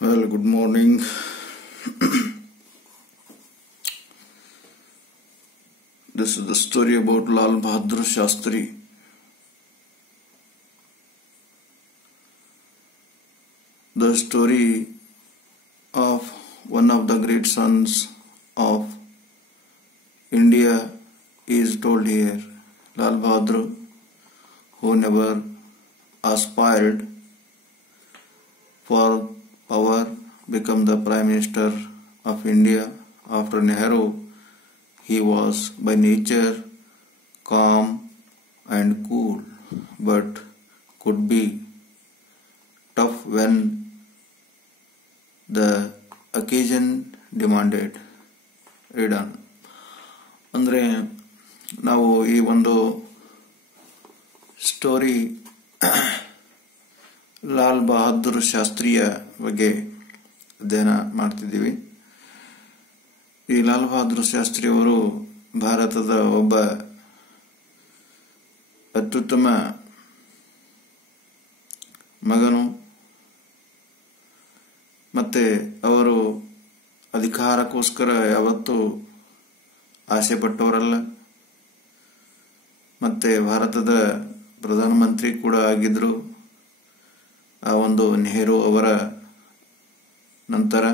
Well, good morning. This is the story about Lal Bahadur Shastri. The story of one of the great sons of India is told here. Lal Bahadur, who never aspired for power, became the Prime Minister of India after Nehru. He was by nature calm and cool, but could be tough when the occasion demanded. Read ಅಂದರೆ ನಾವು ಈ ಒಂದು story Lal Bahadur ಶಾಸ್ತ್ರಿಯ ಬಗ್ಗೆ ಅಧ್ಯಯನ ಮಾಡ್ತಿದ್ದೀವಿ. ಈ ಲಾಲ್ ಬಹದ್ದೂರ್ ಶಾಸ್ತ್ರಿಯವರು ಭಾರತದ ಒಬ್ಬ ಅತ್ಯುತ್ತಮ ಮಗನು. ಮತ್ತೆ ಅವರು ಅಧಿಕಾರಕ್ಕೋಸ್ಕರ ಯಾವತ್ತೂ ಆಸೆ ಪಟ್ಟವರಲ್ಲ. ಮತ್ತೆ ಭಾರತದ ಪ್ರಧಾನಮಂತ್ರಿ ಕೂಡ ಆಗಿದ್ರು ಆ ಒಂದು ನೆಹರು ಅವರ ನಂತರ.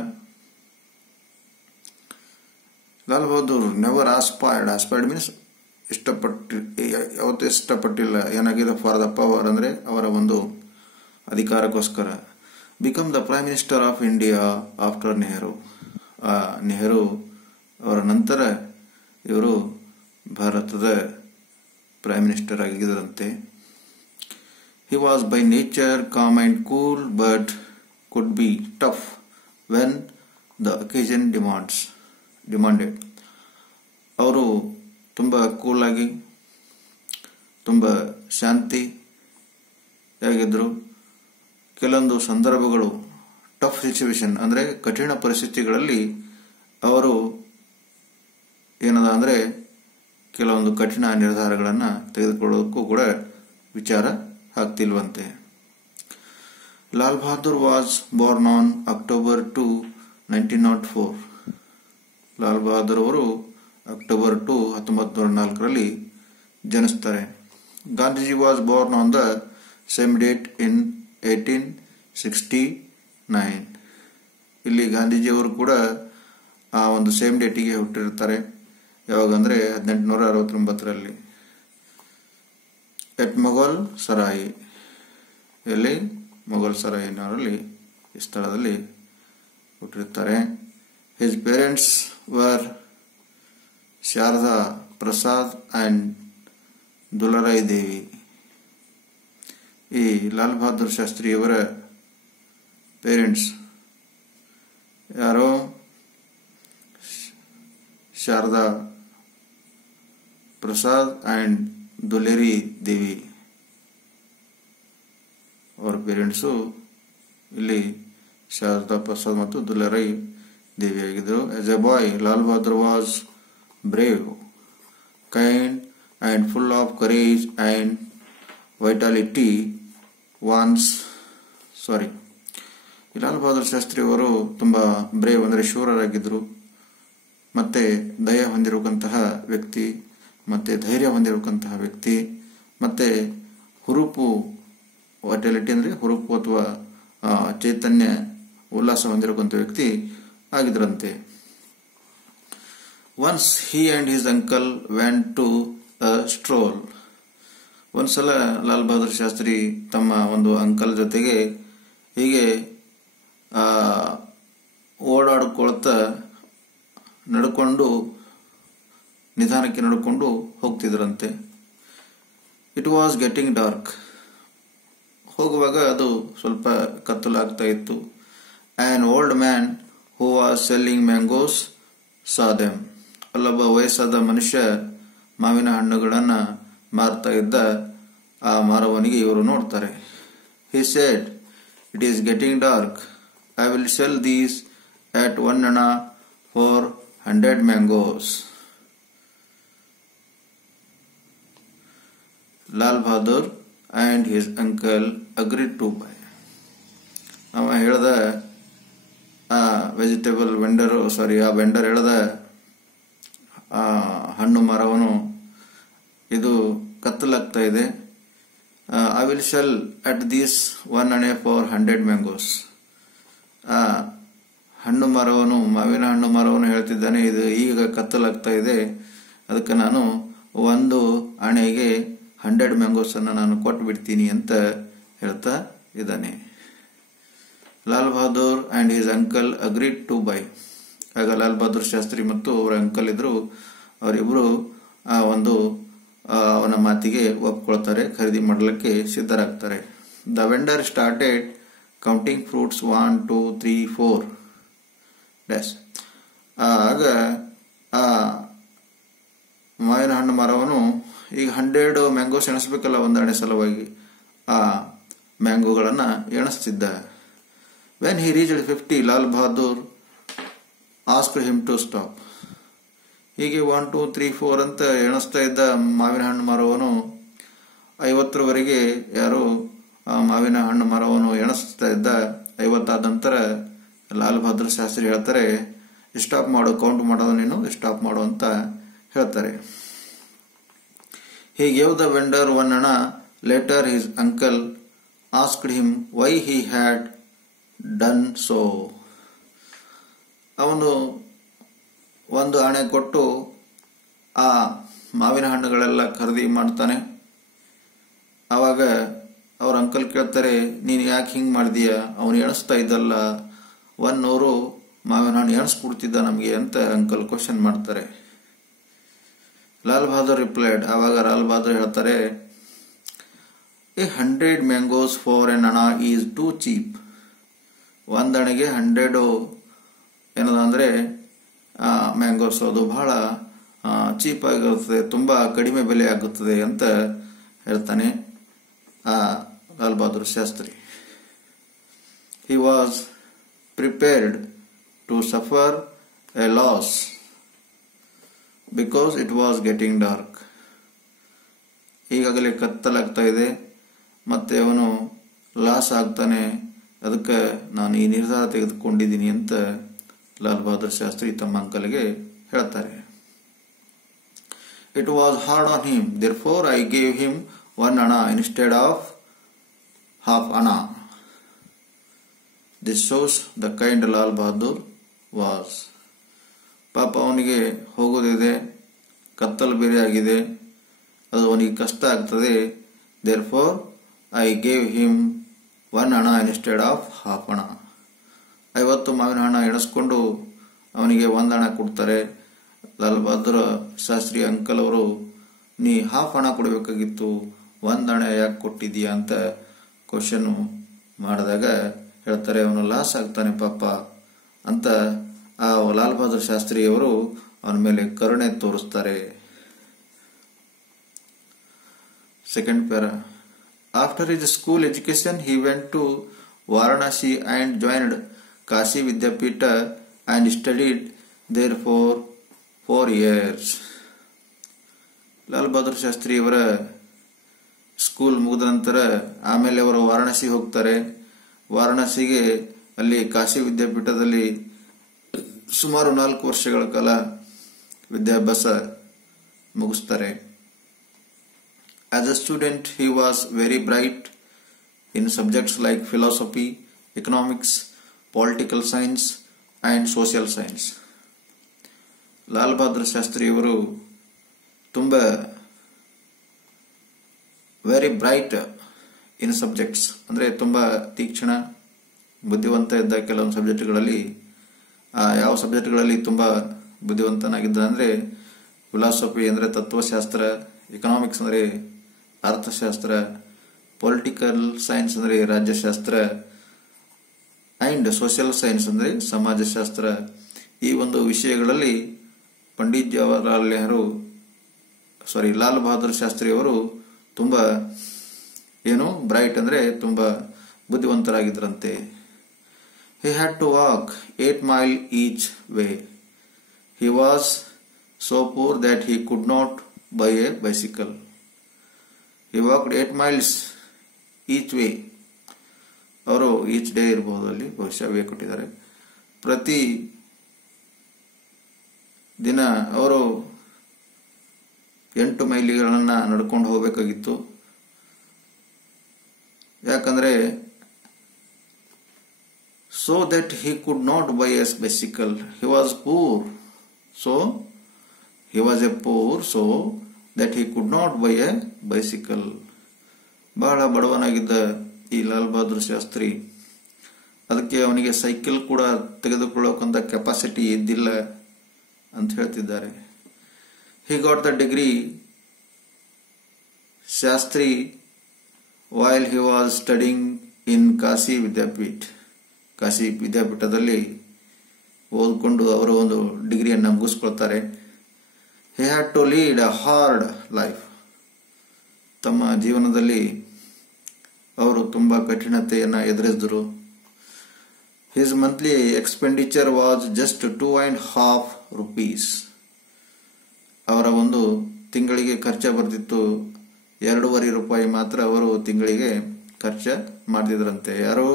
Lal Bahadur never aspired means ಯಾವತ್ತೂ ಇಷ್ಟಪಟ್ಟಿಲ್ಲ. ಏನಾಗಿದೆ ಫಾರ್ ದ ಪವರ್ ಅಂದರೆ ಅವರ ಒಂದು ಅಧಿಕಾರಕ್ಕೋಸ್ಕರ. Become the prime minister of India after Nehru. Nehru ಅವರ ನಂತರ ಇವರು ಭಾರತದ ಪ್ರೈಮ್ ಮಿನಿಸ್ಟರ್ ಆಗಿದ್ದರಂತೆ. He was by nature calm and cool, but could be tough when the occasion demanded. ಅವರು ತುಂಬ ಕೂಲಾಗಿ ತುಂಬ ಶಾಂತಿಯಾಗಿದ್ದರು. ಕೆಲವೊಂದು ಸಂದರ್ಭಗಳು ಟಫ್ ಸಿಚುವೇಶನ್ ಅಂದರೆ ಕಠಿಣ ಪರಿಸ್ಥಿತಿಗಳಲ್ಲಿ ಅವರು ಏನದ ಅಂದರೆ ಕೆಲವೊಂದು ಕಠಿಣ ನಿರ್ಧಾರಗಳನ್ನು ತೆಗೆದುಕೊಳ್ಳೋದಕ್ಕೂ ಕೂಡ ವಿಚಾರ ಆಗ್ತಿಲ್ವಂತೆ. Lal Bahadur was born on October 2, 1904. Lal Bahadur ಅವರು ಅಕ್ಟೋಬರ್ 2, 1904ರಲ್ಲಿ ಜನಿಸ್ತಾರೆ. Gandhiji was born on the same date in 1869. ಇಲ್ಲಿ ಗಾಂಧೀಜಿಯವರು ಕೂಡ ಆ ಒಂದು ಸೇಮ್ ಡೇಟಿಗೆ ಹುಟ್ಟಿರ್ತಾರೆ. ಯಾವಾಗಂದರೆ 1869ರಲ್ಲಿ ಎಟ್ ಮೊಘಲ್ ಸರಾಯಿ, ಎಲ್ಲಿ ಮೊಘಲ್ ಸರಾಯಿನಲ್ಲಿ ಈ ಸ್ಥಳದಲ್ಲಿ ಹುಟ್ಟಿರ್ತಾರೆ. His parents were Sharada Prasad and Dularai Devi. ಈ ಲಾಲ್ ಬಹದ್ದೂರ್ ಶಾಸ್ತ್ರಿಯವರ ಪೇರೆಂಟ್ಸ್ ಯಾರೋ ಶಾರದಾ ಪ್ರಸಾದ್ ಆ್ಯಂಡ್ ದುಲೇರಿ ದೇವಿ. ಅವರ ಪೇರೆಂಟ್ಸು ಇಲ್ಲಿ ಶಾರದಾ ಪ್ರಸಾದ್ ಮತ್ತು ದುಲೇರಿ ದೇವಿ ಆಗಿದ್ದರು. As a boy Lal Bahadur was brave, kind and full of courage and vitality. Lal Bahadur Shastri ಅವರು ತುಂಬ ಬ್ರೇವ್ ಅಂದರೆ ಶೂರರಾಗಿದ್ದರು, ಮತ್ತೆ ದಯ ಹೊಂದಿರುವಂತಹ ವ್ಯಕ್ತಿ, ಮತ್ತೆ ಧೈರ್ಯ ಹೊಂದಿರುವಂತಹ ವ್ಯಕ್ತಿ, ಮತ್ತೆ ಹುರುಪು ವೈಟಾಲಿಟಿ ಅಂದರೆ ಹುರುಪು ಅಥವಾ ಚೈತನ್ಯ ಉಲ್ಲಾಸ ಹೊಂದಿರುವಂಥ ವ್ಯಕ್ತಿ ಆಗಿದ್ರಂತೆ. Once he and his uncle went to a stroll. ಒಂದ್ಸಲ ಲಾಲ್ ಬಹದ್ದೂರ್ ಶಾಸ್ತ್ರಿ ತಮ್ಮ ಒಂದು ಅಂಕಲ್ ಜೊತೆಗೆ ಹೀಗೆ ಓಡಾಡ್ಕೊಳ್ತಾ ನಿಧಾನಕ್ಕೆ ನಡ್ಕೊಂಡು ಹೋಗ್ತಿದ್ರಂತೆ. It was getting dark. ಹೋಗುವಾಗ ಅದು ಸ್ವಲ್ಪ ಕತ್ತಲಾಗ್ತಾ ಇತ್ತು. An old man who was selling mangoes saw them. ಅಲ್ಲೊಬ್ಬ ವಯಸ್ಸಾದ ಮನುಷ್ಯ ಮಾವಿನ ಹಣ್ಣುಗಳನ್ನು ಮಾರ್ತಾ ಇದ್ದ ಆ ಮಾರವನಿಗೆ ಇವರು ನೋಡ್ತಾರೆ. He said, it is getting dark. I will cell these at 1 anna for 100 mangoes. Lal Bahadur and his uncle agreed to buy. ಅವ ಹೇಳ್ದ, ವೆಜಿಟೇಬಲ್ ವೆಂಡರ್ ಆ ವೆಂಡರ್ ಹೇಳಿದ ಹಣ್ಣು ಮರವನು ಇದು ಕತ್ತಲಾಗ್ತಾ ಇದೆ. I will shell at this 1 ಆಣೆ ಫಾರ್ 100 ಮ್ಯಾಂಗೋಸ್. ಹಣ್ಣು ಮರವನು ಮಾವಿನ ಹಣ್ಣು ಮರವನು ಹೇಳ್ತಿದ್ದಾನೆ, ಇದು ಈಗ ಕತ್ತಲಾಗ್ತಾ ಇದೆ, ಅದಕ್ಕೆ ನಾನು 1 ಆಣೆಗೆ 100 ಮ್ಯಾಂಗೋಸ್ ಅನ್ನು ನಾನು ಕೊಟ್ಟು ಬಿಡ್ತೀನಿ ಅಂತ ಹೇಳ್ತಾ ಇದ್ದಾನೆ. Lal Bahadur and his uncle agreed to buy. ಆಗ ಲಾಲ್ ಬಹದ್ದೂರ್ ಶಾಸ್ತ್ರಿ ಮತ್ತು ಅವರ ಅಂಕಲ್ ಇದ್ರು, ಅವರಿಬ್ರು ಅವನ ಮಾತಿಗೆ ಒಪ್ಕೊಳ್ತಾರೆ, ಖರೀದಿ ಮಾಡಲಿಕ್ಕೆ ಸಿದ್ಧರಾಗ್ತಾರೆ. The vendor started counting fruits 1 2 3 4 dash. ಆಗ ಮಾವಿನ ಹಣ್ಣು ಮರವನು ಈಗ 100 ಮ್ಯಾಂಗೋಸ್ ಎಣಿಸ್ಬೇಕಲ್ಲ ಒಂದಾಣೆ ಸಲುವಾಗಿ, ಆ ಮ್ಯಾಂಗೋಗಳನ್ನ ಎಣಿಸ್ತಿದ್ದ. When he reached 50, Lal Bahadur asked him to stop. ಹೀಗೆ 1 2 3 4 ಅಂತ ಎಣಿಸ್ತಾ ಇದ್ದ ಮಾವಿನ ಹಣ್ಣು ಮರವನು 50ರವರೆಗೆ ಯಾರು ಮಾವಿನ ಹಣ್ಣು ಮರವನು ಎಣಿಸ್ತಾ ಇದ್ದ. 50 ಆದ ನಂತರ ಲಾಲ್ ಬಹದ್ದೂರ್ ಶಾಸ್ತ್ರಿ ಹೇಳ್ತಾರೆ, ಸ್ಟಾಪ್ ಮಾಡು, ಕೌಂಟ್ ಮಾಡೋದು ನೀನು ಸ್ಟಾಪ್ ಮಾಡು ಅಂತ ಹೇಳ್ತಾರೆ. He gave the vendor 1 ana. Later his uncle asked him why he had done so. ಅವನು 1 ಆಣೆ ಕೊಟ್ಟು ಆ ಮಾವಿನ ಹಣ್ಣುಗಳೆಲ್ಲ ಖರೀದಿ ಮಾಡ್ತಾನೆ. ಆವಾಗ ಅವ್ರ ಅಂಕಲ್ ಕೇಳ್ತಾರೆ, ನೀನು ಯಾಕೆ ಹಿಂಗೆ ಮಾಡಿದೀಯ, ಅವನು ಎಣಿಸ್ತಾ ಇದ್ದಲ್ಲ, 100 ಮಾವಿನ ಹಣ್ಣು ಎಣಿಸ್ಬಿಡ್ತಿದ್ದ ನಮಗೆ ಅಂತ ಅಂಕಲ್ ಕ್ವಶನ್ ಮಾಡ್ತಾರೆ. ಲಾಲ್ ಬಹದ್ದೂರ್ ರಿಪ್ಲೈಡ್. ಆವಾಗ ಲಾಲ್ ಬಹದ್ದೂರ್ ಹೇಳ್ತಾರೆ, 100 ಮ್ಯಾಂಗೋಸ್ ಫಾರ್ ಎನ್ ಅಣ ಈಸ್ ಟೂ ಚೀಪ್. 1 ಅಣೆಗೆ 100 ಏನದಂದ್ರೆ ಮ್ಯಾಂಗೋಸ್ ಅದು ಬಹಳ ಚೀಪ್ ಆಗಿರುತ್ತದೆ, ತುಂಬಾ ಕಡಿಮೆ ಬೆಲೆ ಆಗುತ್ತದೆ ಅಂತ ಹೇಳ್ತಾನೆ Lal Bahadur Shastri. He was prepared to suffer a loss because it was getting dark. ಈಗಾಗಲೇ ಕತ್ತಲಾಗ್ತಾ ಇದೆ, ಮತ್ತೆ ಅವನು ಲಾಸ್ ಆಗ್ತಾನೆ, ಅದಕ್ಕೆ ನಾನು ಈ ನಿರ್ಧಾರ ತೆಗೆದುಕೊಂಡಿದ್ದೀನಿ ಅಂತ ಲಾಲ್ ಬಹದ್ದೂರ್ ಶಾಸ್ತ್ರಿ ತಮ್ಮ ಅಂಕಲ್ಗೆ ಹೇಳ್ತಾರೆ. It was hard on him, therefore I gave him 1 ana instead of half ana. This shows the kind Lal Bahadur was. ಪಾಪ ಅವನಿಗೆ ಹೋಗೋದಿದೆ, ಕತ್ತಲು ಬೇರೆ ಆಗಿದೆ, ಅದು ಅವನಿಗೆ ಕಷ್ಟ ಆಗ್ತದೆ. therefore I gave him 1 ana instead of half ana. 50 ಮಾವಿನ ಹಣ ಎಣಿಸ್ಕೊಂಡು ಅವನಿಗೆ 1 ಹಣ ಕೊಡ್ತಾರೆ. ಲಾಲ್ ಬಹದ್ದೂರ್ ಶಾಸ್ತ್ರಿ ಅಂಕಲ್ ಅವರು, ನೀ ಹಾಫ್ ಹಣ ಕೊಡಬೇಕಾಗಿತ್ತು, 1 ಹಣ ಯಾಕೆ ಕೊಟ್ಟಿದೀಯ ಅಂತ ಕ್ವಶನ್ ಮಾಡಿದಾಗ ಹೇಳ್ತಾರೆ, ಅವನು ಲಾಸ್ ಆಗ್ತಾನೆ ಪಾಪ ಅಂತ ಆ ಲಾಲ್ ಬಹದ್ದೂರ್ ಶಾಸ್ತ್ರಿ ಅವರು ಅವನ ಮೇಲೆ ಕರುಣೆ ತೋರಿಸ್ತಾರೆ. Second para. After his school education, he went to Varanasi and joined Kashi Vidyapita and studied there for 4 years. Lal Bahadur Shastri ಅವರ ಸ್ಕೂಲ್ ಮುಗಿದ ನಂತರ ಆಮೇಲೆ ಅವರು ವಾರಾಣಸಿ ಹೋಗ್ತಾರೆ. ವಾರಾಣಸಿಗೆ ಅಲ್ಲಿ ಕಾಶಿ ವಿದ್ಯಾಪೀಠದಲ್ಲಿ ಸುಮಾರು 4 ವರ್ಷಗಳ ಕಾಲ ವಿದ್ಯಾಭ್ಯಾಸ ಮುಗಿಸ್ತಾರೆ. As a student, he was very bright in subjects like philosophy, economics, political science, and social science. Lal Bahadur Shastri ಅವರು ತುಂಬಾ ವೆರಿ ಬ್ರೈಟ್ ಇನ್ ಸಬ್ಜೆಕ್ಟ್ಸ್, ಅಂದ್ರೆ ತುಂಬಾ ತೀಕ್ಷ್ಣ ಬುದ್ಧಿವಂತ ಇದ್ದ. ಕೆಲವೊಂದು ಸಬ್ಜೆಕ್ಟ್ಗಳಲ್ಲಿ, ಯಾವ ಸಬ್ಜೆಕ್ಟ್ಗಳಲ್ಲಿ ತುಂಬಾ ಬುದ್ಧಿವಂತನಾಗಿದ್ದ ಅಂದ್ರೆ ಫಿಲಾಸಫಿ ಅಂದ್ರೆ ತತ್ವಶಾಸ್ತ್ರ, ಎಕನಾಮಿಕ್ಸ್ ಅಂದ್ರೆ ಅರ್ಥಶಾಸ್ತ್ರ, ಪೊಲಿಟಿಕಲ್ ಸೈನ್ಸ್ ಅಂದ್ರೆ ರಾಜ್ಯಶಾಸ್ತ್ರ, ಅಂಡ್ ಸೋಷಿಯಲ್ ಸೈನ್ಸ್ ಅಂದ್ರೆ ಸಮಾಜಶಾಸ್ತ್ರ. ಈ ಒಂದು ವಿಷಯಗಳಲ್ಲಿ ಪಂಡಿತ್ ಜವಾಹರಲಾಲ್ ನೆಹರು ಲಾಲ್ ಬಹದ್ದೂರ್ ಶಾಸ್ತ್ರಿ ಅವರು ತುಂಬಾ ಬ್ರೈಟ್ ಅಂದ್ರೆ ತುಂಬಾ ಬುದ್ಧಿವಂತರಾಗಿದ್ರಂತೆ. He had to walk 8 miles each way. He was so poor that he could not buy a bicycle. He walked 8 miles each way. ಅವರು ಈಚ್ ಡೇ ಇರಬಹುದು, ಅಲ್ಲಿ ಬಹುಶಃ ವೇ ಕೊಟ್ಟಿದ್ದಾರೆ. ಪ್ರತಿ ದಿನ ಅವರು 8 ಮೈಲಿಗಳನ್ನು ನಡ್ಕೊಂಡು ಹೋಗಬೇಕಾಗಿತ್ತು. ಯಾಕಂದರೆ so that he could not buy a bicycle. He was poor. So he was a poor, so that he could not buy a bicycle. ಬಹಳ ಬಡವನಾಗಿದ್ದ ಈ ಲಾಲ್ ಬಹದ್ದೂರ್ ಶಾಸ್ತ್ರಿ, ಅದಕ್ಕೆ ಅವನಿಗೆ ಸೈಕಲ್ ಕೂಡ ತೆಗೆದುಕೊಳ್ಳೋಕಂತ ಕೆಪಾಸಿಟಿ ಇದ್ದಿಲ್ಲ ಅಂತ ಹೇಳ್ತಿದ್ದಾರೆ. He got the degree Shastri while he was studying in Kashi ವಿದ್ಯಾಪೀಠ. ಕಾಶಿ ವಿದ್ಯಾಪೀಠದಲ್ಲಿ ಓದ್ಕೊಂಡು ಅವರು ಒಂದು ಡಿಗ್ರಿಯನ್ನು ಮುಗಿಸ್ಕೊಳ್ತಾರೆ. He had to lead a hard life. ತಮ್ಮ ಜೀವನದಲ್ಲಿ ಅವರು ತುಂಬ ಕಠಿಣತೆಯನ್ನು ಎದುರಿಸಿದರು. His monthly expenditure was just 2.5 rupees. ಅವರ ಒಂದು ತಿಂಗಳಿಗೆ ಖರ್ಚು ಬರ್ತಿತ್ತು 2.5 ರೂಪಾಯಿ ಮಾತ್ರ ಅವರು ತಿಂಗಳಿಗೆ ಖರ್ಚು ಮಾಡ್ತಿದ್ರಂತೆ. ಯಾರು?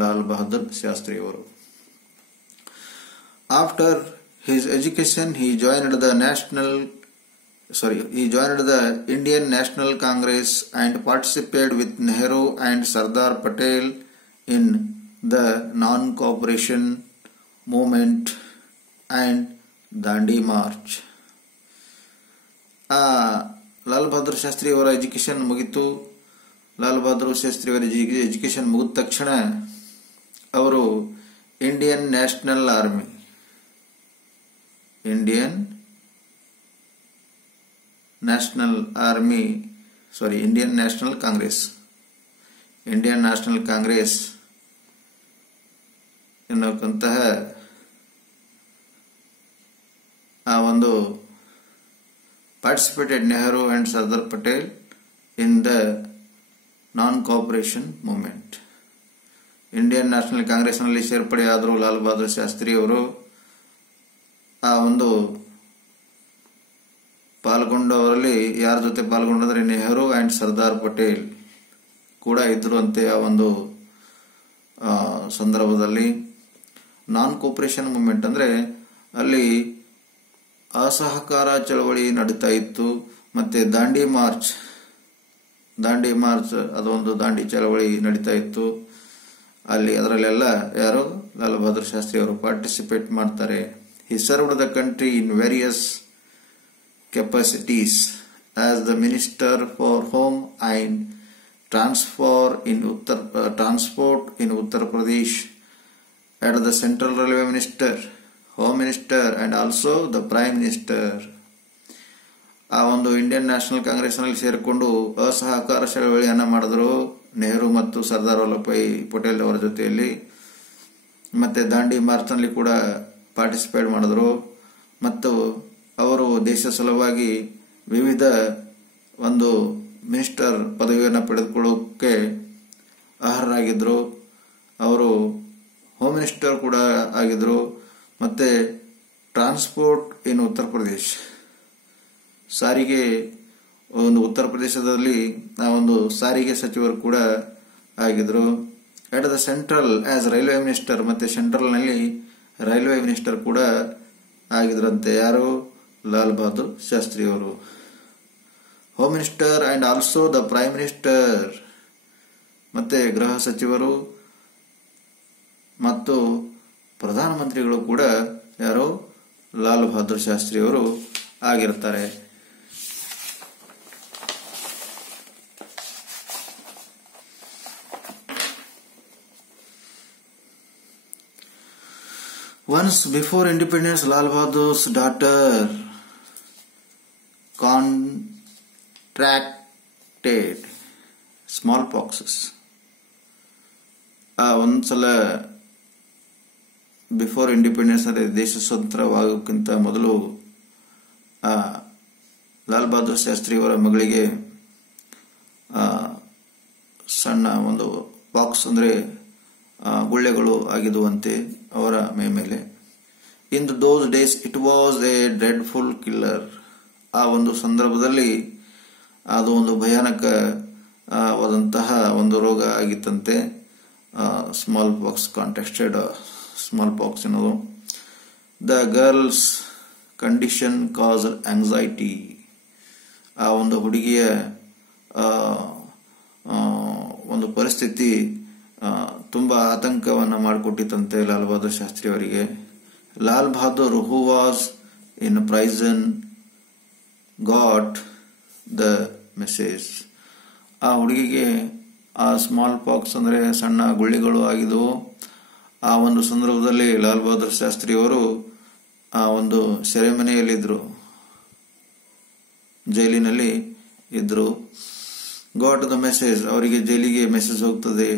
ಲಾಲ್ ಬಹದ್ದೂರ್ ಶಾಸ್ತ್ರಿ ಅವರು. After his education, he joined the Indian National Congress and participated with Nehru and Sardar Patel in the non-cooperation movement and Dandi March. Lal Bahadur Shastri ಅವರ ಎಜುಕೇಶನ್ ಮುಗಿತು. ಲಾಲ್ ಬಹದ್ದೂರ್ ಶಾಸ್ತ್ರಿ ಅವರ ಎಜುಕೇಶನ್ ಮುಗಿದ ತಕ್ಷಣ ಅವರು ಇಂಡಿಯನ್ ನ್ಯಾಷನಲ್ ಕಾಂಗ್ರೆಸ್ ಎನ್ನುವಂತಹ ಆ ಒಂದು participated Nehru and Sardar Patel in the non-cooperation movement. Indian national ಕಾಂಗ್ರೆಸ್ನಲ್ಲಿ ಸೇರ್ಪಡೆಯಾದರು ಲಾಲ್ ಬಹದ್ದೂರ್ ಶಾಸ್ತ್ರಿ ಅವರು. ಆ ಒಂದು ಪಾಲ್ಗೊಂಡವರಲ್ಲಿ ಯಾರ ಜೊತೆ ಪಾಲ್ಗೊಂಡ್ರೆ ನೆಹರು ಅಂಡ್ ಸರ್ದಾರ್ ಪಟೇಲ್ ಕೂಡ ಇದ್ರು ಅಂತೆ. ಆ ಒಂದು ಸಂದರ್ಭದಲ್ಲಿ ನಾನ್ ಕೋಪರೇಷನ್ ಮೂವ್ಮೆಂಟ್ ಅಂದ್ರೆ ಅಲ್ಲಿ ಅಸಹಕಾರ ಚಳವಳಿ ನಡೀತಾ ಇತ್ತು. ಮತ್ತೆ ದಾಂಡಿ ಮಾರ್ಚ್ ಅದೊಂದು ದಾಂಡಿ ಚಳವಳಿ ನಡೀತಾ ಇತ್ತು. ಅದರಲ್ಲೆಲ್ಲ ಯಾರು? ಲಾಲ್ ಬಹದ್ದೂರ್ ಶಾಸ್ತ್ರಿ ಅವರು ಪಾರ್ಟಿಸಿಪೇಟ್ ಮಾಡ್ತಾರೆ. He served the country in various capacities as the Minister for Home and Transport in Uttar Pradesh, as the Central Railway Minister, Home Minister and also the Prime Minister. ಆ ಒಂದು ಇಂಡಿಯನ್ ನ್ಯಾಷನಲ್ ಕಾಂಗ್ರೆಸ್ ನಲ್ಲಿ ಸೇರಿಕೊಂಡು ಅಸಹಕಾರ ಚಳವಳಿಯನ್ನ ಮಾಡಿದ್ರು ನೆಹರು ಮತ್ತು ಸರ್ದಾರ್ ವಲ್ಲಭಾಯಿ ಪಟೇಲ್ ಅವರ ಜೊತೆಯಲ್ಲಿ. ಮತ್ತೆ ದಾಂಡಿ ಮಾರ್ಚ್ ನಲ್ಲಿ ಕೂಡ ಪಾರ್ಟಿಸಿಪೇಟ್ ಮಾಡಿದ್ರು. ಮತ್ತು ಅವರು ದೇಶ ಸಲುವಾಗಿ ವಿವಿಧ ಒಂದು ಮಿನಿಸ್ಟರ್ ಪದವಿಯನ್ನು ಪಡೆದುಕೊಳ್ಳೋಕೆ ಅರ್ಹರಾಗಿದ್ರು. ಅವರು ಹೋಮ್ ಮಿನಿಸ್ಟರ್ ಕೂಡ ಆಗಿದ್ರು. ಮತ್ತೆ ಟ್ರಾನ್ಸ್ಪೋರ್ಟ್ ಇನ್ ಉತ್ತರ ಪ್ರದೇಶ್, ಸಾರಿಗೆ ಒಂದು ಉತ್ತರ ಪ್ರದೇಶದಲ್ಲಿ ಆ ಒಂದು ಸಾರಿಗೆ ಸಚಿವರು ಕೂಡ ಆಗಿದ್ರು. At the central as railway minister, ಮತ್ತೆ ಸೆಂಟ್ರಲ್ ನಲ್ಲಿ ರೈಲ್ವೆ ಮಿನಿಸ್ಟರ್ ಕೂಡ ಆಗಿದ್ರಂತೆ. ಯಾರು? ಲಾಲ್ ಬಹದ್ದೂರ್ ಶಾಸ್ತ್ರಿ ಅವರು. Home minister and also the prime minister, ಮತ್ತೆ ಗೃಹ ಸಚಿವರು ಮತ್ತು ಪ್ರಧಾನಮಂತ್ರಿಗಳು ಕೂಡ ಯಾರು? ಲಾಲ್ ಬಹದ್ದೂರ್ ಶಾಸ್ತ್ರಿ ಅವರು ಆಗಿರ್ತಾರೆ. Once before independence, Lal Bahadur's daughter contracted smallpoxes. ಒಂದ್ಸಲ ಬಿಫೋರ್ ಇಂಡಿಪೆಂಡೆನ್ಸ್ ಅಂದರೆ ದೇಶ ಸ್ವತಂತ್ರವಾಗೋಕ್ಕಿಂತ ಮೊದಲು ಲಾಲ್ ಬಹದ್ದೂರ್ ಶಾಸ್ತ್ರಿ ಅವರ ಮಗಳಿಗೆ ಸಣ್ಣ ಒಂದು ಬಾಕ್ಸ್ ಅಂದರೆ ಗುಳ್ಳೆಗಳು ಆಗಿದುವಂತೆ ಅವರ ಮೈ ಮೇಲೆ. In those days it was a dreadful killer. ಆ ಒಂದು ಸಂದರ್ಭದಲ್ಲಿ ಅದು ಒಂದು ಭಯಾನಕವಾದಂತಹ ಒಂದು ರೋಗ ಆಗಿತ್ತಂತೆ. Smallpox contacted smallpox ಅನ್ನೋದು. The girl's condition cause anxiety. ಆ ಒಂದು ಹುಡುಗಿಯ ಒಂದು ಪರಿಸ್ಥಿತಿ ತುಂಬ ಆತಂಕವನ್ನು ಮಾಡಿಕೊಟ್ಟಿತ್ತಂತೆ ಲಾಲ್ ಬಹದ್ದೂರ್ ಶಾಸ್ತ್ರಿ ಅವರಿಗೆ. Lal Bahadur who was in prison got the message. ಆ ಹುಡುಗಿಗೆ ಆ ಸ್ಮಾಲ್ ಪಾಕ್ಸ್ ಅಂದರೆ ಸಣ್ಣ ಗುಳ್ಳಿಗಳು ಆಗಿದ್ದವು. ಆ ಒಂದು ಸಂದರ್ಭದಲ್ಲಿ ಲಾಲ್ ಬಹದ್ದೂರ್ ಶಾಸ್ತ್ರಿ ಅವರು ಆ ಒಂದು ಸೆರೆಮನೆಯಲ್ಲಿದ್ದರು, ಜೈಲಿನಲ್ಲಿ ಇದ್ರು. ಗಾಟ್ ದ ಮೆಸೇಜ್, ಅವರಿಗೆ ಜೈಲಿಗೆ ಮೆಸೇಜ್ ಹೋಗ್ತದೆ,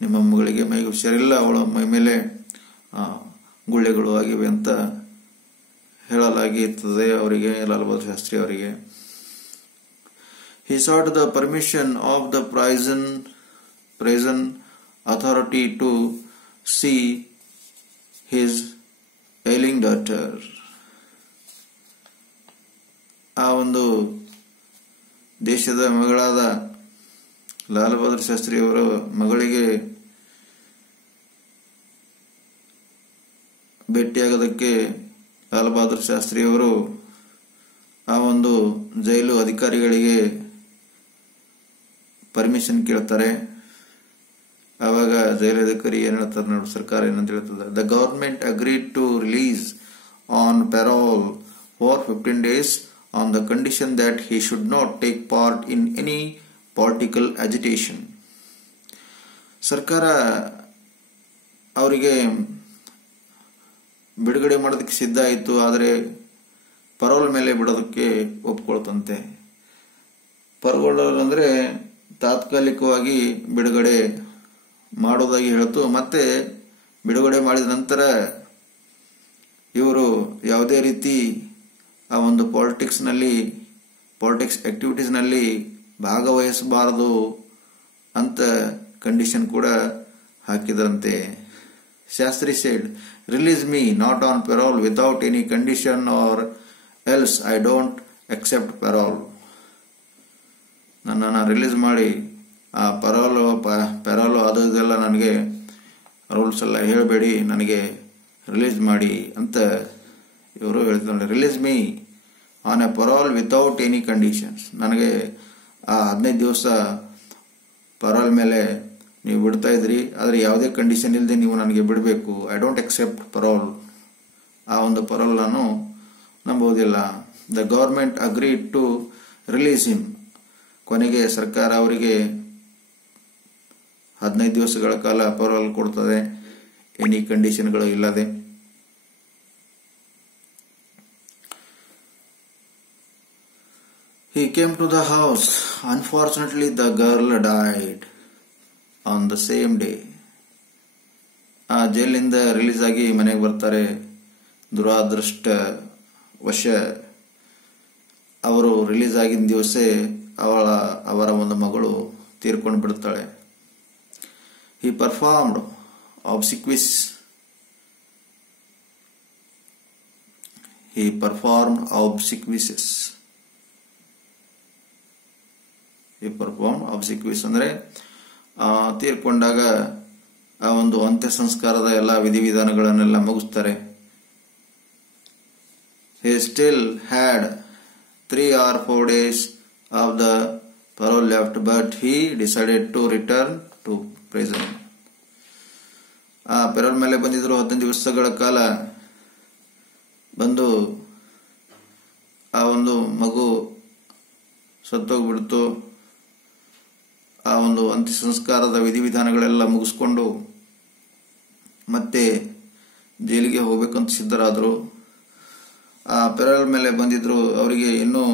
ನಿಮ್ಮ ಮಗಳಿಗೆ ಮೈಗೆ ಹುಷಾರಿಲ್ಲ, ಅವಳ ಮೈ ಮೇಲೆ ಗುಳ್ಳೆಗಳು ಆಗಿವೆ ಅಂತ ಹೇಳಲಾಗಿರ್ತದೆ ಅವರಿಗೆ, ಲಾಲ್ ಬಹದ್ದೂರ್ ಶಾಸ್ತ್ರಿ ಅವರಿಗೆ. He sought the permission of the prison authority to see his ailing daughter. ಆ ಒಂದು ದೇಶದ ಮಗಳಾದ ಲಾಲ್ ಬಹದ್ದೂರ್ ಶಾಸ್ತ್ರಿ ಅವರ ಮಗಳಿಗೆ ಭೇಟಿಯಾಗೋದಕ್ಕೆ ಲಾಲ್ ಬಹದ್ದೂರ್ ಶಾಸ್ತ್ರಿ ಅವರು ಆ ಒಂದು ಜೈಲು ಅಧಿಕಾರಿಗಳಿಗೆ ಪರ್ಮಿಷನ್ ಕೇಳ್ತಾರೆ. ಆವಾಗ ಜೈಲು ಅಧಿಕಾರಿ ಏನ್ ಹೇಳ್ತಾರೆ ನೋಡಿ, ಸರ್ಕಾರ ಏನಂತ ಹೇಳ್ತದೆ. The government agreed to release on parole for 15 days on the condition that he should not take part in any political agitation. ಸರ್ಕಾರ ಅವರಿಗೆ ಬಿಡುಗಡೆ ಮಾಡೋದಕ್ಕೆ ಸಿದ್ಧ ಆಯಿತು, ಆದರೆ ಪರೋಲ್ ಮೇಲೆ ಬಿಡೋದಕ್ಕೆ ಒಪ್ಕೊಳ್ತಂತೆ. ಪರೋಲ್ ಅಂದರೆ ತಾತ್ಕಾಲಿಕವಾಗಿ ಬಿಡುಗಡೆ ಮಾಡೋದಾಗಿ ಹೇಳ್ತು. ಮತ್ತೆ ಬಿಡುಗಡೆ ಮಾಡಿದ ನಂತರ ಇವರು ಯಾವುದೇ ರೀತಿ ಆ ಒಂದು ಪಾಲಿಟಿಕ್ಸ್ ಆಕ್ಟಿವಿಟೀಸ್ನಲ್ಲಿ ಭಾಗವಹಿಸಬಾರದು ಅಂತ ಕಂಡೀಷನ್ ಕೂಡ ಹಾಕಿದ್ರಂತೆ. Shastri said, release me not on parole without any condition or else I don't accept parole. ನನ್ನನ್ನು ರಿಲೀಸ್ ಮಾಡಿ, ಆ ಪೆರೋಲು ಅದು ಇದೆಲ್ಲ ನನಗೆ ರೂಲ್ಸ್ ಎಲ್ಲ ಹೇಳಬೇಡಿ, ನನಗೆ ರಿಲೀಸ್ ಮಾಡಿ ಅಂತ ಇವರು ಹೇಳ್ತಾರೆ. Release me on A parole without any conditions. ನನಗೆ ಆ 15 ದಿವಸ ಪರೋಲ್ ಮೇಲೆ ನೀವು ಬಿಡ್ತಾ ಇದ್ರಿ, ಆದರೆ ಯಾವುದೇ ಕಂಡೀಷನ್ ಇಲ್ಲದೆ ನೀವು ನನಗೆ ಬಿಡಬೇಕು. I don't accept parole. ಆ ಒಂದು ಪರೋಲ್ ನಾನು ನಂಬೋದಿಲ್ಲ. The government agreed to release him. ಕೊನೆಗೆ ಸರ್ಕಾರ ಅವರಿಗೆ 15 ದಿವಸಗಳ ಕಾಲ ಪರೋಲ್ ಕೊಡ್ತದೆ, ಎನಿ ಕಂಡೀಷನ್ಗಳು ಇಲ್ಲದೆ. He came to the house. Unfortunately, the girl died on the same day. ಆ ಜೈಲಿಂದ ರಿಲೀಸ್ ಆಗಿ ಮನೆಗೆ ಬರ್ತಾರೆ. ದುರಾದೃಷ್ಟ ವಶ ಅವರು ರಿಲೀಸ್ ಆಗಿದ್ದ ದಿವಸೇ ಅವರ ಒಂದು ಮಗಳು ತೀರ್ಕೊಂಡು ಬಿಡ್ತಾಳೆ. He performed obsequies ಅಂದ್ರೆ ತೀರ್ಕೊಂಡಾಗ ಆ ಒಂದು ಅಂತ್ಯ ಸಂಸ್ಕಾರದ ಎಲ್ಲ ವಿಧಿವಿಧಾನಗಳನ್ನೆಲ್ಲ ಮುಗಿಸ್ತಾರೆ. He still had 3 or 4 days of the parole left, but he decided to return to prison. ಆ ಪೆರೋಲ್ ಮೇಲೆ ಬಂದಿದ್ರು 15 ದಿವಸಗಳ ಕಾಲ. ಬಂದು ಆ ಒಂದು ಮಗು ಸತ್ತೋಗ್ಬಿಡ್ತು. ಆ ಒಂದು ಅಂತ್ಯ ಸಂಸ್ಕಾರದ ವಿಧಿವಿಧಾನಗಳೆಲ್ಲ ಮುಗಿಸ್ಕೊಂಡು ಮತ್ತೆ ಜೈಲಿಗೆ ಹೋಗ್ಬೇಕಂತ ಸಿದ್ಧರಾದರು. ಆ ಪೆರೋಲ್ ಮೇಲೆ ಬಂದಿದ್ರು. ಅವರಿಗೆ ಇನ್ನೂ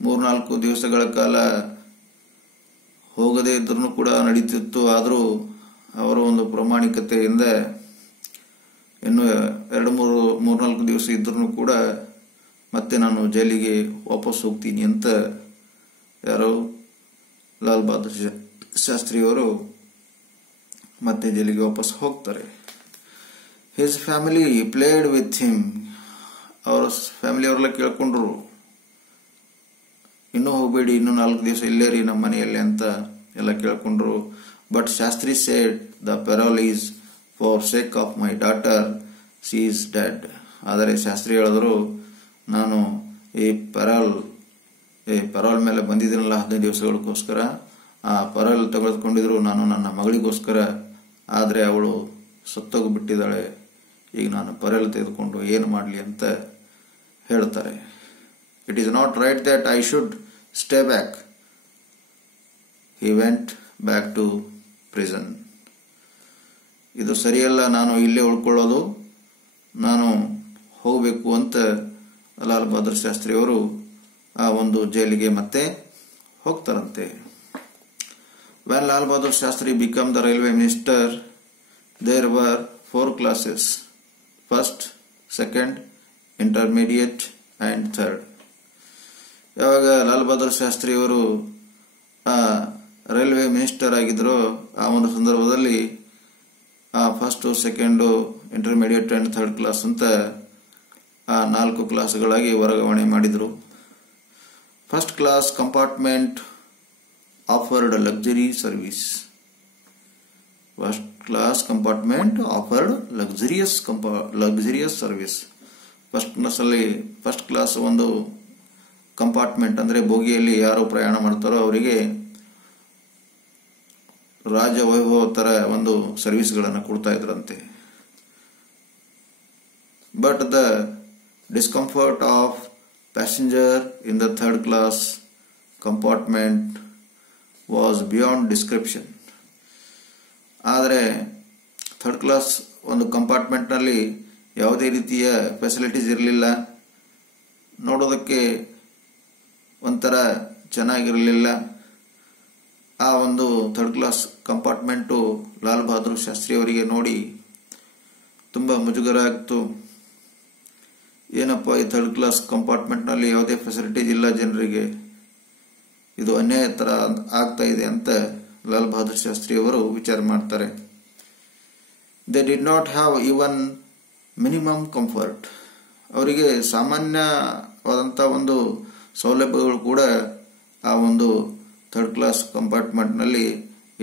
3-4 ದಿವಸಗಳ ಕಾಲ ಹೋಗದೇ ಇದ್ರೂ ಕೂಡ ನಡೀತಿತ್ತು. ಆದರೂ ಅವರ ಒಂದು ಪ್ರಾಮಾಣಿಕತೆಯಿಂದ ಇನ್ನು 2-3-4 ದಿವಸ ಇದ್ರೂ ಕೂಡ ಮತ್ತೆ ನಾನು ಜೈಲಿಗೆ ವಾಪಸ್ ಹೋಗ್ತೀನಿ ಅಂತ ಯಾರೋ ಲಾಲ್ ಬಹದ್ದೂರ್ ಶಾಸ್ತ್ರಿಯವರು ಮತ್ತೆ ಜೈಲಿಗೆ ವಾಪಸ್ ಹೋಗ್ತಾರೆ. His family played with him. ಅವರ ಫ್ಯಾಮಿಲಿಯವರೆಲ್ಲ ಕೇಳ್ಕೊಂಡ್ರು, ಇನ್ನೂ ಹೋಗಬೇಡಿ, ಇನ್ನೂ 4 ದಿವಸ ಇಲ್ಲೇ ರೀ ನಮ್ಮ ಮನೆಯಲ್ಲಿ ಅಂತ ಎಲ್ಲ ಕೇಳ್ಕೊಂಡ್ರು. But Shastri said the parole is for sake of my daughter she is dead. ಆದರೆ ಶಾಸ್ತ್ರಿ ಹೇಳಿದ್ರು, ನಾನು ಈ ಪರೋಲ್ ಮೇಲೆ ಬಂದಿದ್ದೀನಲ್ಲ 15 ದಿವಸಗಳಿಗೋಸ್ಕರ, ಆ ಪರೋಲ್ ತೆಗೆದುಕೊಂಡಿದ್ರು ನಾನು ನನ್ನ ಮಗಳಿಗೋಸ್ಕರ, ಆದರೆ ಅವಳು ಸತ್ತೋಗ್ಬಿಟ್ಟಿದ್ದಾಳೆ. ಈಗ ನಾನು ಪರೋಲ್ ತೆಗೆದುಕೊಂಡು ಏನು ಮಾಡಲಿ ಅಂತ ಹೇಳ್ತಾರೆ. It is not right that I should stay back. He went back to prison. ಇದು ಸರಿಯಲ್ಲ, ನಾನು ಇಲ್ಲೇ ಉಳ್ಕೊಳ್ಳೋದು, ನಾನು ಹೋಗಬೇಕು ಅಂತ ಲಾಲ್ ಬಹದ್ದೂರ್ ಶಾಸ್ತ್ರಿಯವರು ಆ ಒಂದು ಜೈಲಿಗೆ ಮತ್ತೆ ಹೋಗ್ತಾರಂತೆ. When Lal Bahadur Shastri became the railway minister, there were 4 classes: first, second, intermediate and third. ಯಾವಾಗ ಲಾಲ್ ಬಹದ್ದೂರ್ ಶಾಸ್ತ್ರಿ ಅವರು ರೈಲ್ವೆ ಮಿನಿಸ್ಟರ್ ಆಗಿದ್ರು, ಆ ಒಂದು ಸಂದರ್ಭದಲ್ಲಿ first, second, intermediate and third class ಅಂತ 4 ಕ್ಲಾಸ್ಗಳಾಗಿ ವರ್ಗಾವಣೆ ಮಾಡಿದರು. First class compartment offered a luxury service. First class compartment offered luxurious service. First class ಒಂದು ಕಂಪಾರ್ಟ್ಮೆಂಟ್ ಅಂದರೆ ಬೋಗಿಯಲ್ಲಿ ಯಾರು ಪ್ರಯಾಣ ಮಾಡ್ತಾರೋ ಅವರಿಗೆ ರಾಜ ವೈಭವ ತರ ಒಂದು ಸರ್ವಿಸ್ಗಳನ್ನು ಕೊಡ್ತಾ ಇದ್ರಂತೆ. But the discomfort of passenger in the third class compartment was beyond description. ಆದರೆ ಥರ್ಡ್ ಕ್ಲಾಸ್ ಒಂದು ಕಂಪಾರ್ಟ್ಮೆಂಟ್ನಲ್ಲಿ ಯಾವುದೇ ರೀತಿಯ ಫೆಸಿಲಿಟೀಸ್ ಇರಲಿಲ್ಲ, ನೋಡೋದಕ್ಕೆ ಒಂಥರ ಚೆನ್ನಾಗಿರಲಿಲ್ಲ. ಆ ಒಂದು third class compartment Lal Bahadur Shastri ಅವರಿಗೆ ನೋಡಿ ತುಂಬ ಮುಜುಗರ ಆಗ್ತು. ಏನಪ್ಪ, ಈ ಥರ್ಡ್ ಕ್ಲಾಸ್ ಕಂಪಾರ್ಟ್ಮೆಂಟ್ನಲ್ಲಿ ಯಾವುದೇ ಫೆಸಿಲಿಟೀಸ್ ಇಲ್ಲ ಜನರಿಗೆ, ಇದು ಅನ್ಯಾಯ ಥರ ಆಗ್ತಾ ಇದೆ ಅಂತ ಲಾಲ್ ಬಹದ್ದೂರ್ ಶಾಸ್ತ್ರಿ ಅವರು ವಿಚಾರ ಮಾಡ್ತಾರೆ. They did not have even minimum comfort. ಅವರಿಗೆ ಸಾಮಾನ್ಯವಾದಂಥ ಒಂದು ಸೌಲಭ್ಯಗಳು ಕೂಡ ಆ ಒಂದು ಥರ್ಡ್ ಕ್ಲಾಸ್ ಕಂಪಾರ್ಟ್ಮೆಂಟ್ನಲ್ಲಿ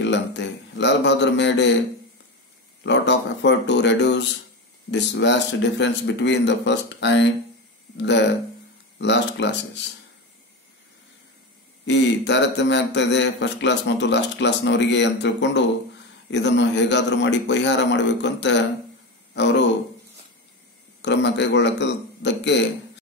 ಇಲ್ಲಂತೆ. Lal Bahadur made a lot of effort to reduce this vast difference between the first and the last classes. ಈ ತಾರತಮ್ಯ ಆಗ್ತಾ ಇದೆ ಫಸ್ಟ್ ಕ್ಲಾಸ್ ಮತ್ತು ಲಾಸ್ಟ್ ಕ್ಲಾಸ್ನವರಿಗೆ ಅಂತ ತಿಳ್ಕೊಂಡು ಇದನ್ನು ಹೇಗಾದರೂ ಮಾಡಿ ಪರಿಹಾರ ಮಾಡಬೇಕು ಅಂತ ಅವರು ಕ್ರಮ ಕೈಗೊಳ್ಳಕ್ಕೆ